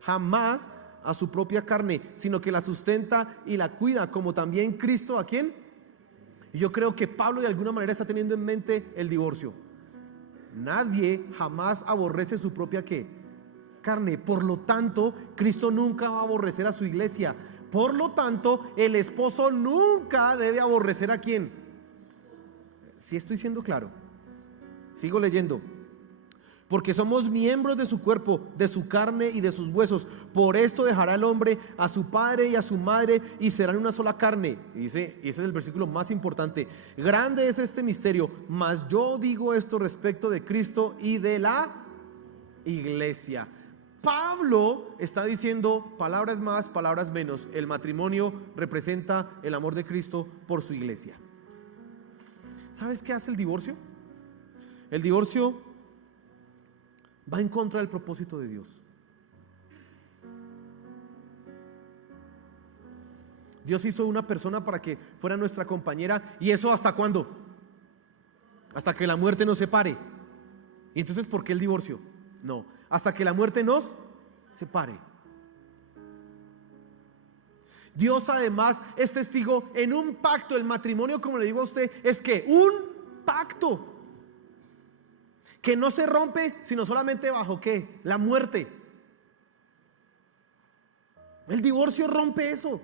jamás a su propia carne, sino que la sustenta y la cuida, como también Cristo ¿a quién? Y yo creo que Pablo de alguna manera está teniendo en mente el divorcio. Nadie jamás aborrece su propia ¿qué? Carne. Por lo tanto, Cristo nunca va a aborrecer a su iglesia. Por lo tanto, el esposo nunca debe aborrecer ¿a quién? Si estoy siendo claro. Sigo leyendo. Porque somos miembros de su cuerpo, de su carne y de sus huesos. Por esto dejará el hombre a su padre y a su madre, y serán una sola carne. Y ese es el versículo más importante. Grande es este misterio, mas yo digo esto respecto de Cristo y de la iglesia. Pablo está diciendo palabras más, palabras menos. El matrimonio representa el amor de Cristo por su iglesia. ¿Sabes qué hace el divorcio? El divorcio va en contra del propósito de Dios. Dios hizo una persona para que fuera nuestra compañera, ¿y eso hasta cuándo? Hasta que la muerte nos separe. ¿Y entonces por qué el divorcio? No, hasta que la muerte nos separe. Dios además es testigo en un pacto. El matrimonio, como le digo a usted, es que un pacto que no se rompe sino solamente bajo ¿qué? La muerte. El divorcio rompe eso.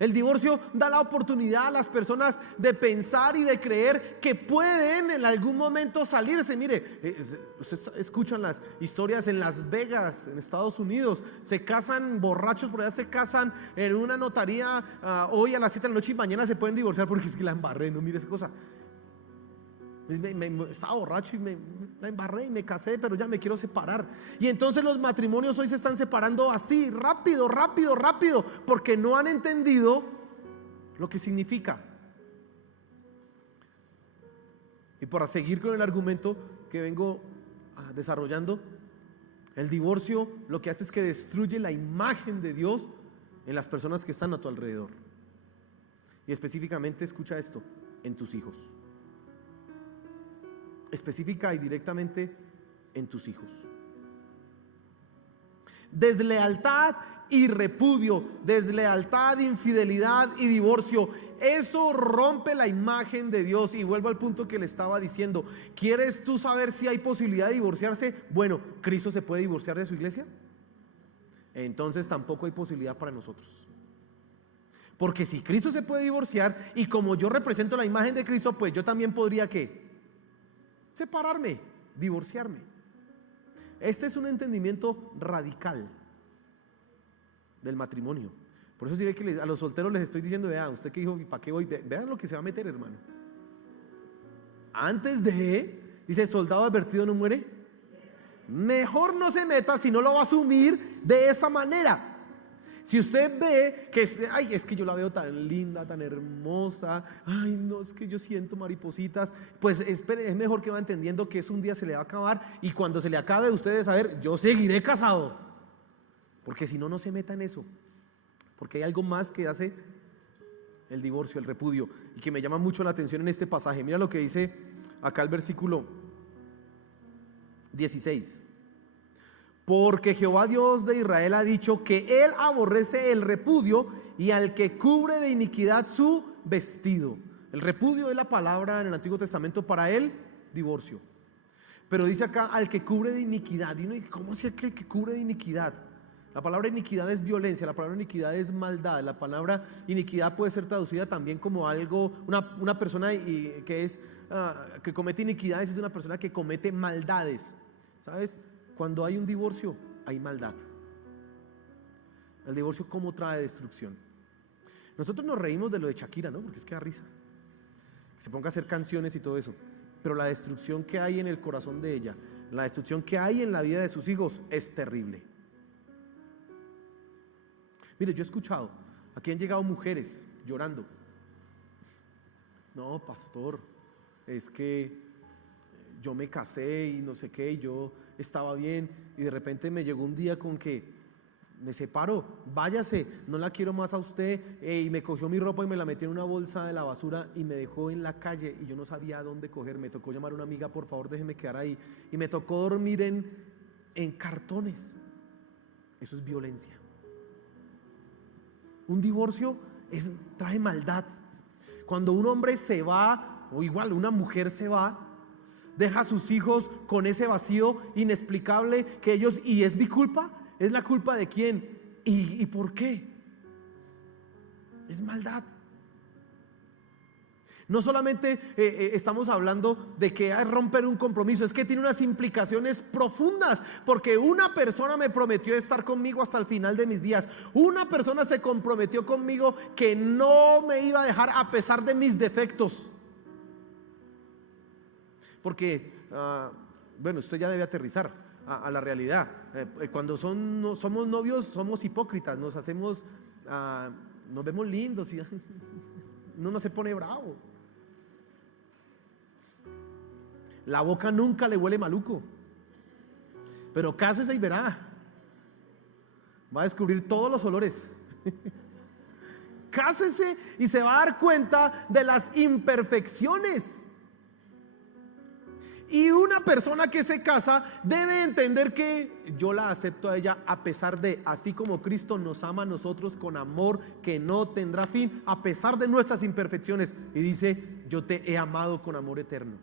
El divorcio da la oportunidad a las personas de pensar y de creer que pueden en algún momento salirse. Mire, ustedes escuchan las historias en Las Vegas, en Estados Unidos. Se casan borrachos, por allá se casan en una notaría hoy a las 7 de la noche y mañana se pueden divorciar porque es que la embarré. No, mire esa cosa. Estaba borracho y la embarré y me casé, pero ya me quiero separar. Y entonces los matrimonios hoy se están separando así, rápido, porque no han entendido lo que significa. Y para seguir con el argumento que vengo desarrollando, el divorcio lo que hace es que destruye la imagen de Dios en las personas que están a tu alrededor. Y específicamente, escucha esto, en tus hijos. Específica y directamente en tus hijos. Deslealtad y repudio, deslealtad, infidelidad y divorcio, eso rompe la imagen de Dios. Y vuelvo al punto que le estaba diciendo. ¿Quieres tú saber si hay posibilidad de divorciarse? Bueno, ¿Cristo se puede divorciar de su iglesia? Entonces tampoco hay posibilidad para nosotros. Porque si Cristo se puede divorciar, y como yo represento la imagen de Cristo, pues yo también podría ¿qué? Separarme, divorciarme. Este es un entendimiento radical del matrimonio. Por eso sí ve que a los solteros les estoy diciendo, vea, usted que dijo, ¿para qué voy? Vean lo que se va a meter, hermano. Antes dice, soldado advertido no muere. Mejor no se meta si no lo va a asumir de esa manera. Si usted ve que, ay, es que yo la veo tan linda, tan hermosa, ay, no, es que yo siento maripositas, pues es mejor que va entendiendo que eso un día se le va a acabar, y cuando se le acabe usted debe saber, yo seguiré casado, porque si no, no se meta en eso, porque hay algo más que hace el divorcio, el repudio, y que me llama mucho la atención en este pasaje. Mira lo que dice acá el versículo 16. Porque Jehová Dios de Israel ha dicho que Él aborrece el repudio y al que cubre de iniquidad su vestido. El repudio es la palabra en el Antiguo Testamento para el divorcio. Pero dice acá al que cubre de iniquidad. Y uno dice, ¿cómo es que el que cubre de iniquidad? La palabra iniquidad es violencia, la palabra iniquidad es maldad. La palabra iniquidad puede ser traducida también como algo, una persona que comete iniquidades es una persona que comete maldades. ¿Sabes? Cuando hay un divorcio, hay maldad. El divorcio, ¿cómo trae destrucción? Nosotros nos reímos de lo de Shakira, ¿no? Porque es que da risa que se ponga a hacer canciones y todo eso. Pero la destrucción que hay en el corazón de ella, la destrucción que hay en la vida de sus hijos es terrible. Mire, yo he escuchado, aquí han llegado mujeres llorando. No, pastor, es que yo me casé y no sé qué, y yo estaba bien, y de repente me llegó un día con que me separo, váyase, no la quiero más a usted, y me cogió mi ropa y me la metió en una bolsa de la basura y me dejó en la calle y yo no sabía a dónde coger. Me tocó llamar a una amiga, por favor déjeme quedar ahí, y me tocó dormir en cartones. Eso es violencia. Un divorcio trae maldad. Cuando un hombre se va, o igual una mujer se va, deja a sus hijos con ese vacío inexplicable que ellos, ¿y es mi culpa? ¿Es la culpa de quién? ¿Y por qué? Es maldad. No solamente estamos hablando de que hay romper un compromiso, es que tiene unas implicaciones profundas, porque una persona me prometió estar conmigo hasta el final de mis días. Una persona se comprometió conmigo que no me iba a dejar a pesar de mis defectos. Porque, bueno, usted ya debe aterrizar a la realidad. Cuando somos novios somos hipócritas, nos vemos lindos y uno no se pone bravo. La boca nunca le huele maluco, pero cásese y verá, va a descubrir todos los olores. Cásese y se va a dar cuenta de las imperfecciones. Y una persona que se casa debe entender que yo la acepto a ella a pesar de, así como Cristo nos ama a nosotros con amor que no tendrá fin, a pesar de nuestras imperfecciones. Y dice, yo te he amado con amor eterno.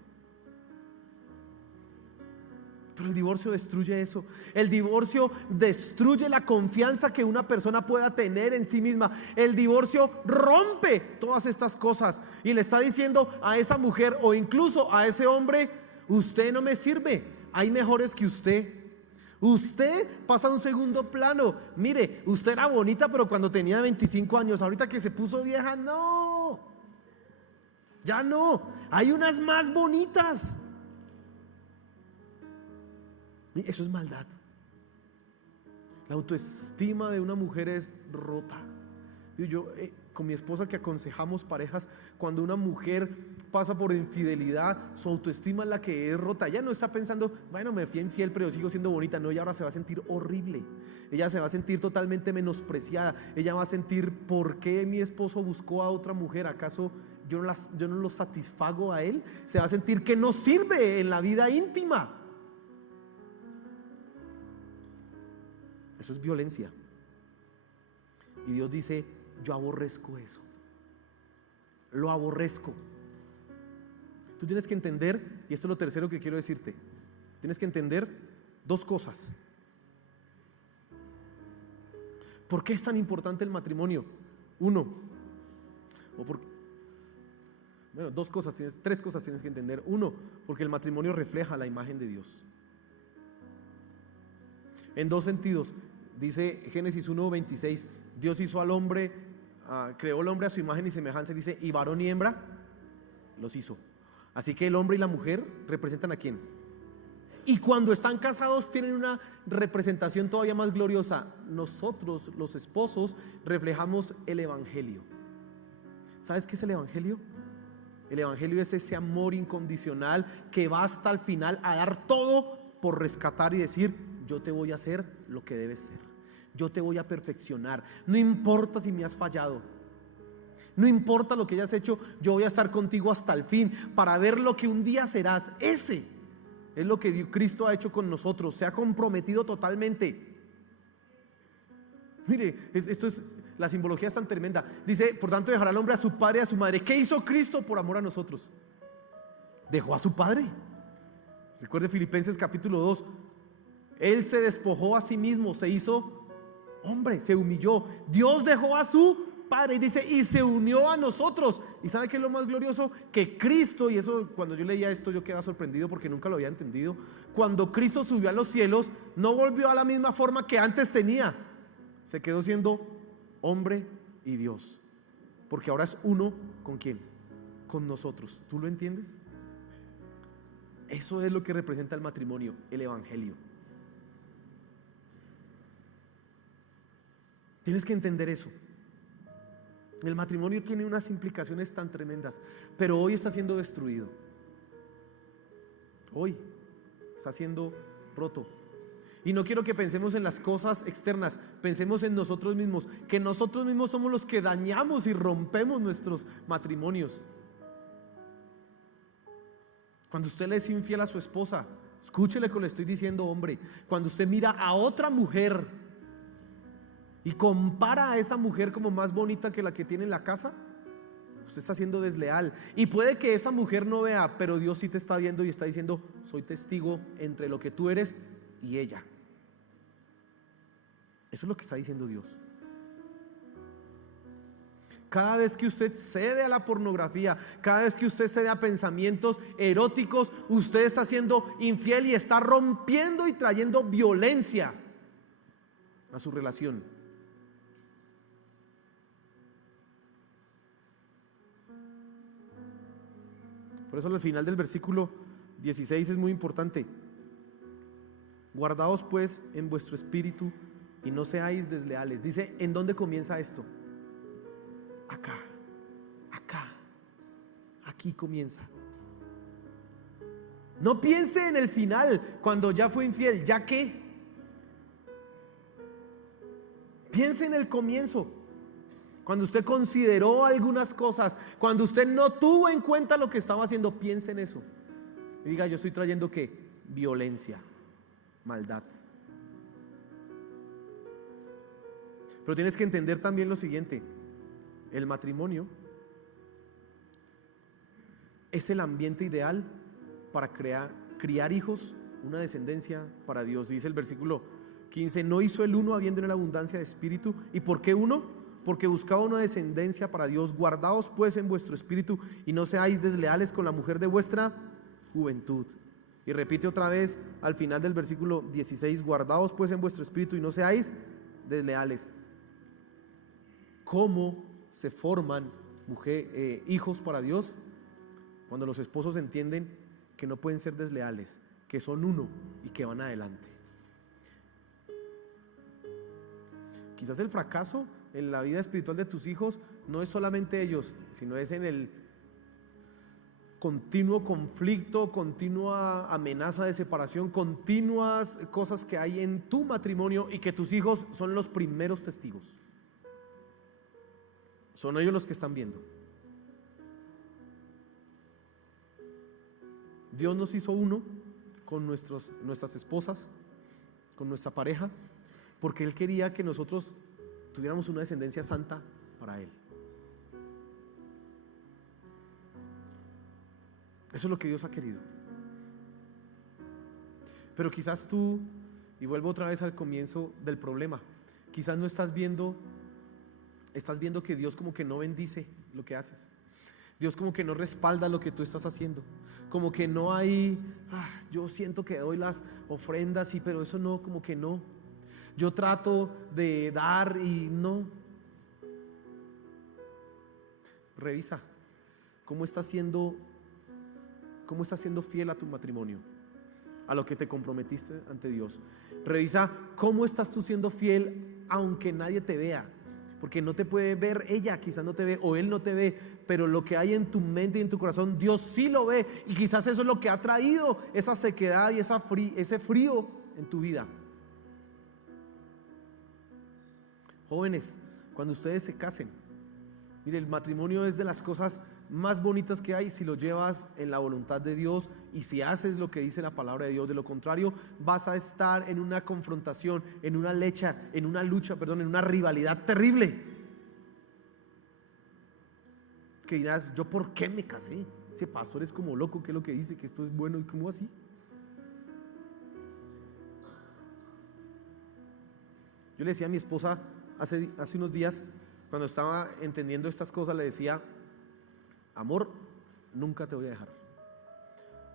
Pero el divorcio destruye eso. El divorcio destruye la confianza que una persona pueda tener en sí misma. El divorcio rompe todas estas cosas y le está diciendo a esa mujer o incluso a ese hombre: usted no me sirve, hay mejores que usted. Usted pasa a un segundo plano. Mire, usted era bonita pero cuando tenía 25 años, ahorita que se puso vieja, no, ya no, hay unas más bonitas. Eso es maldad. La autoestima de una mujer es rota. Yo con mi esposa, que aconsejamos parejas, cuando una mujer pasa por infidelidad, su autoestima es la que es rota. Ella no está pensando, bueno, me fui infiel pero sigo siendo bonita. No, ella ahora se va a sentir horrible. Ella se va a sentir totalmente menospreciada. Ella va a sentir, ¿por qué mi esposo buscó a otra mujer? ¿Acaso yo no lo satisfago a él? Se va a sentir que no sirve en la vida íntima. Eso es violencia. Y Dios dice, yo aborrezco eso. Lo aborrezco. Tú tienes que entender, y esto es lo tercero que quiero decirte, tienes que entender dos cosas. ¿Por qué es tan importante el matrimonio? Tres cosas tienes que entender. Uno, porque el matrimonio refleja la imagen de Dios. En dos sentidos. Dice Génesis 1:26, Dios hizo al hombre, creó al hombre a su imagen y semejanza, dice, y varón y hembra los hizo. Así que el hombre y la mujer representan ¿a quién? Y cuando están casados tienen una representación todavía más gloriosa. Nosotros, los esposos, reflejamos el evangelio. ¿Sabes qué es el evangelio? El evangelio es ese amor incondicional que va hasta el final a dar todo por rescatar y decir: yo te voy a hacer lo que debes ser, yo te voy a perfeccionar, no importa si me has fallado, no importa lo que hayas hecho, yo voy a estar contigo hasta el fin para ver lo que un día serás. Ese es lo que Cristo ha hecho con nosotros, se ha comprometido totalmente. Mire, esto es, la simbología es tan tremenda. Dice: por tanto dejará el hombre a su padre y a su madre. ¿Qué hizo Cristo por amor a nosotros? Dejó a su padre. Recuerde Filipenses capítulo 2. Él se despojó a sí mismo, se hizo hombre, se humilló. Dios dejó a su padre y dice: y se unió a nosotros. ¿Y sabe qué es lo más glorioso? Que Cristo, y eso cuando yo leía esto yo quedaba sorprendido porque nunca lo había entendido. Cuando Cristo subió a los cielos, no volvió a la misma forma que antes tenía. Se quedó siendo hombre y Dios, porque ahora es uno. ¿Con quién? Con nosotros. ¿Tú lo entiendes? Eso es lo que representa el matrimonio, el evangelio. Tienes que entender eso. El matrimonio tiene unas implicaciones tan tremendas, pero hoy está siendo destruido. Hoy está siendo roto. Y no quiero que pensemos en las cosas externas, pensemos en nosotros mismos, que nosotros mismos somos los que dañamos y rompemos nuestros matrimonios. Cuando usted le es infiel a su esposa, escúchele lo que le estoy diciendo, hombre. Cuando usted mira a otra mujer y compara a esa mujer como más bonita que la que tiene en la casa, usted está siendo desleal. Y puede que esa mujer no vea, pero Dios sí te está viendo y está diciendo: soy testigo entre lo que tú eres y ella. Eso es lo que está diciendo Dios. Cada vez que usted cede a la pornografía, cada vez que usted cede a pensamientos eróticos, usted está siendo infiel y está rompiendo y trayendo violencia a su relación. Por eso al final del versículo 16 es muy importante. Guardaos pues en vuestro espíritu y no seáis desleales. Dice: ¿en dónde comienza esto? Acá, aquí comienza. No piense en el final, cuando ya fue infiel, ¿ya qué? Piense en el comienzo, cuando usted consideró algunas cosas, cuando usted no tuvo en cuenta lo que estaba haciendo. Piense en eso y diga: yo estoy trayendo ¿qué? Violencia, maldad. Pero tienes que entender también lo siguiente: el matrimonio es el ambiente ideal para criar hijos, una descendencia para Dios. Dice el versículo 15: no hizo el uno habiendo en la abundancia de espíritu. ¿Y por qué uno? Porque buscaba una descendencia para Dios. Guardaos pues en vuestro espíritu y no seáis desleales con la mujer de vuestra juventud. Y repite otra vez al final del versículo 16: guardaos pues en vuestro espíritu y no seáis desleales. ¿Cómo se forman hijos para Dios? Cuando los esposos entienden que no pueden ser desleales, que son uno y que van adelante. Quizás el fracaso en la vida espiritual de tus hijos no es solamente ellos, sino es en el continuo conflicto, continua amenaza de separación, continuas cosas que hay en tu matrimonio y que tus hijos son los primeros testigos. Son ellos los que están viendo. Dios nos hizo uno con nuestras esposas, con nuestra pareja, porque Él quería que nosotros tuviéramos una descendencia santa para Él. Eso es lo que Dios ha querido. Pero quizás tú, y vuelvo otra vez al comienzo del problema, quizás no estás viendo que Dios como que no bendice lo que haces. Dios como que no respalda lo que tú estás haciendo. Como que no hay, yo siento que doy las ofrendas, pero eso no, como que no. Yo trato de dar y no. Revisa cómo estás siendo fiel a tu matrimonio. a lo que te comprometiste ante Dios. Revisa cómo estás tú siendo fiel aunque nadie te vea. Porque no te puede ver ella, quizás no te ve, o él no te ve, pero lo que hay en tu mente y en tu corazón, Dios sí lo ve. Y quizás eso es lo que ha traído esa sequedad y ese frío en tu vida. Jóvenes, cuando ustedes se casen, mire, el matrimonio es de las cosas más bonitas que hay si lo llevas en la voluntad de Dios y si haces lo que dice la palabra de Dios. De lo contrario, vas a estar en una confrontación, en una lucha, en una rivalidad terrible. Que dirás, ¿yo por qué me casé? Ese pastor es como loco, ¿qué es lo que dice? Que esto es bueno, ¿y cómo así? Yo le decía a mi esposa hace unos días, cuando estaba entendiendo estas cosas, le decía: amor, nunca te voy a dejar,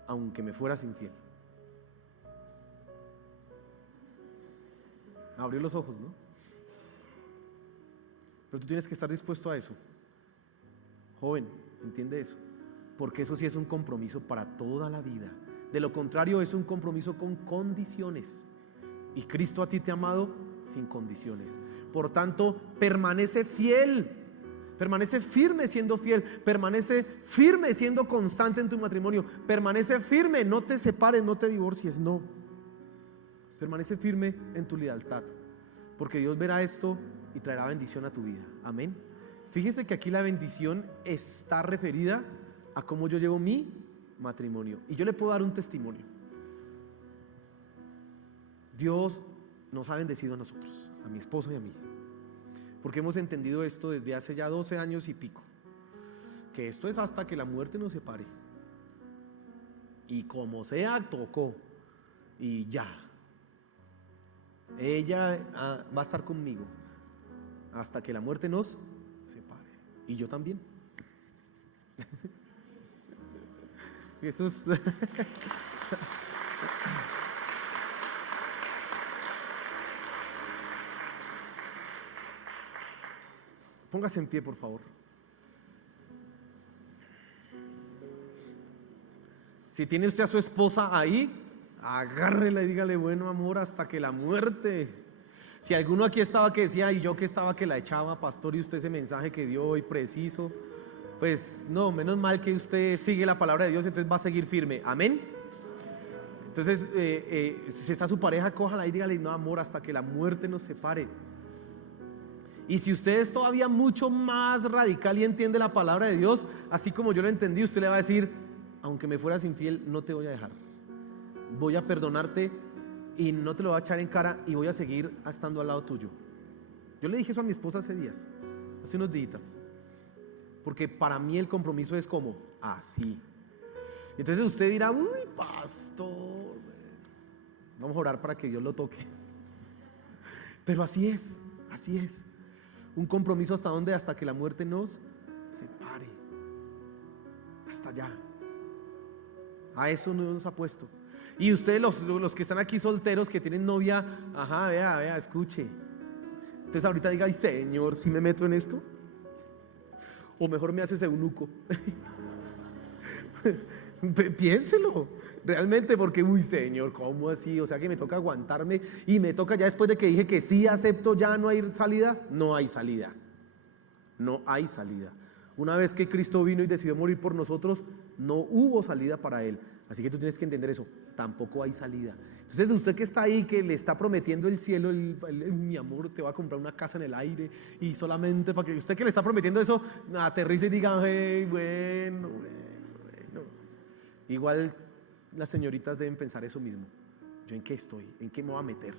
aunque me fueras infiel. Abrió los ojos, ¿no? Pero tú tienes que estar dispuesto a eso. Joven, entiende eso, porque eso sí es un compromiso para toda la vida. De lo contrario, es un compromiso con condiciones. Y Cristo a ti te ha amado sin condiciones. Por tanto, permanece fiel. Permanece firme siendo fiel. Permanece firme siendo constante en tu matrimonio. Permanece firme, no te separes, no te divorcies, no. Permanece firme en tu lealtad, porque Dios verá esto y traerá bendición a tu vida. Amén. Fíjese que aquí la bendición está referida a cómo yo llevo mi matrimonio. Y yo le puedo dar un testimonio. Dios nos ha bendecido a nosotros, a mi esposo y a mí, porque hemos entendido esto desde hace ya 12 años y pico, que esto es hasta que la muerte nos separe. Y como sea, tocó. Y ya. Ella va a estar conmigo hasta que la muerte nos separe. Y yo también. Jesús. Póngase en pie, por favor. Si tiene usted a su esposa ahí, agárrela y dígale: bueno, amor, hasta que la muerte. Si alguno aquí estaba que decía, y yo que estaba que la echaba, pastor, y usted ese mensaje que dio hoy preciso, pues no, menos mal que usted sigue la palabra de Dios, entonces va a seguir firme. Amén. Entonces, si está su pareja, cójala y dígale: no, amor, hasta que la muerte nos separe. Y si usted es todavía mucho más radical y entiende la palabra de Dios, así como yo lo entendí, usted le va a decir: aunque me fueras infiel, no te voy a dejar. Voy a perdonarte y no te lo voy a echar en cara y voy a seguir estando al lado tuyo. Yo le dije eso a mi esposa hace unos días, porque para mí el compromiso es como así. Entonces usted dirá: uy, pastor, vamos a orar para que Dios lo toque. Pero así es. Un compromiso hasta dónde, hasta que la muerte nos separe. Hasta allá. A eso nos ha puesto. Y ustedes los que están aquí solteros, que tienen novia, vea, escuche. Entonces ahorita diga: ay, Señor, ¿si me meto en esto? O mejor me haces eunuco. Piénselo realmente, porque uy, Señor, ¿cómo así? O sea que me toca aguantarme y me toca, ya después de que dije que sí acepto, ya no hay salida. No hay salida. Una vez que Cristo vino y decidió morir por nosotros, no hubo salida para Él. Así que tú tienes que entender eso, tampoco hay salida. Entonces usted que está ahí, que le está prometiendo el cielo, mi amor, te va a comprar una casa en el aire, y solamente para que usted que le está prometiendo eso, aterrice y diga: hey, bueno. Igual las señoritas deben pensar eso mismo. ¿Yo en qué estoy? ¿En qué me voy a meter?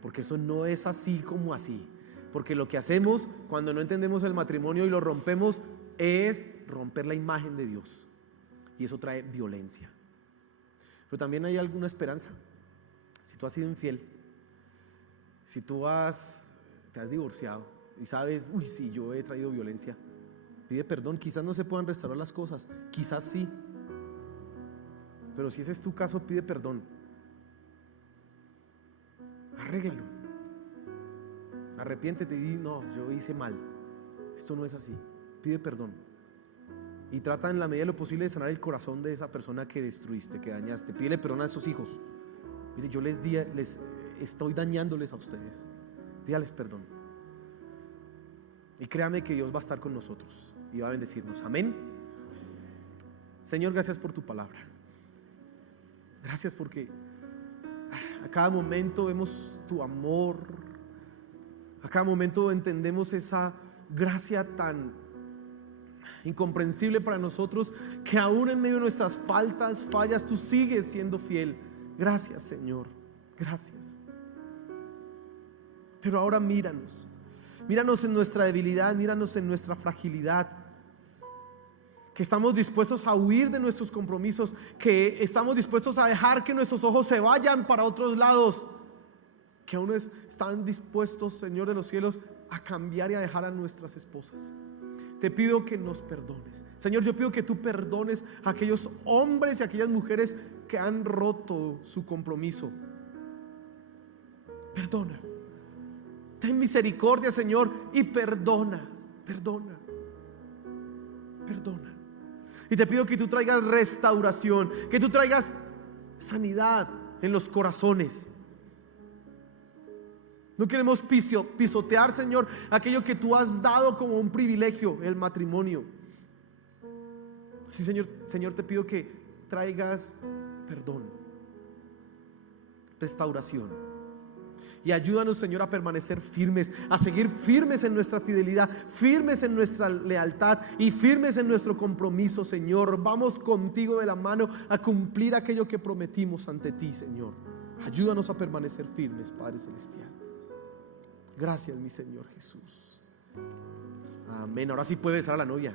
Porque eso no es así como así. Porque lo que hacemos cuando no entendemos el matrimonio y lo rompemos es romper la imagen de Dios. Y eso trae violencia. Pero también hay alguna esperanza. Si tú has sido infiel, si tú te has divorciado y sabes: uy, sí, yo he traído violencia, pide perdón. Quizás no se puedan restaurar las cosas, quizás sí. Pero si ese es tu caso, pide perdón. Arréglalo. Arrepiéntete y di: no, yo hice mal. Esto no es así. Pide perdón. y trata en la medida de lo posible de sanar el corazón de esa persona que destruiste, que dañaste. Pídele perdón a esos hijos. Mire, yo les estoy dañándoles a ustedes. Pídales perdón. Y créame que Dios va a estar con nosotros y va a bendecirnos. Amén. Señor, gracias por tu palabra. Gracias porque a cada momento vemos tu amor. A cada momento entendemos esa gracia tan incomprensible para nosotros, que aún en medio de nuestras fallas, tú sigues siendo fiel. Gracias, Señor. Gracias. Pero ahora míranos. Míranos en nuestra debilidad, míranos en nuestra fragilidad. Que estamos dispuestos a huir de nuestros compromisos, que estamos dispuestos a dejar que nuestros ojos se vayan para otros lados, que aún están dispuestos, Señor de los cielos, a cambiar y a dejar a nuestras esposas. Te pido que nos perdones, Señor. Yo pido que tú perdones a aquellos hombres y a aquellas mujeres que han roto su compromiso. Perdona, ten misericordia, Señor, y perdona. Y te pido que tú traigas restauración, que tú traigas sanidad en los corazones. No queremos pisotear, Señor, aquello que tú has dado como un privilegio, el matrimonio. Sí, Señor, te pido que traigas perdón, restauración. Y ayúdanos, Señor, a permanecer firmes, a seguir firmes en nuestra fidelidad, firmes en nuestra lealtad y firmes en nuestro compromiso, Señor. Vamos contigo de la mano a cumplir aquello que prometimos ante ti, Señor. Ayúdanos a permanecer firmes, Padre Celestial. Gracias, mi Señor Jesús. Amén. Ahora sí puede besar a la novia.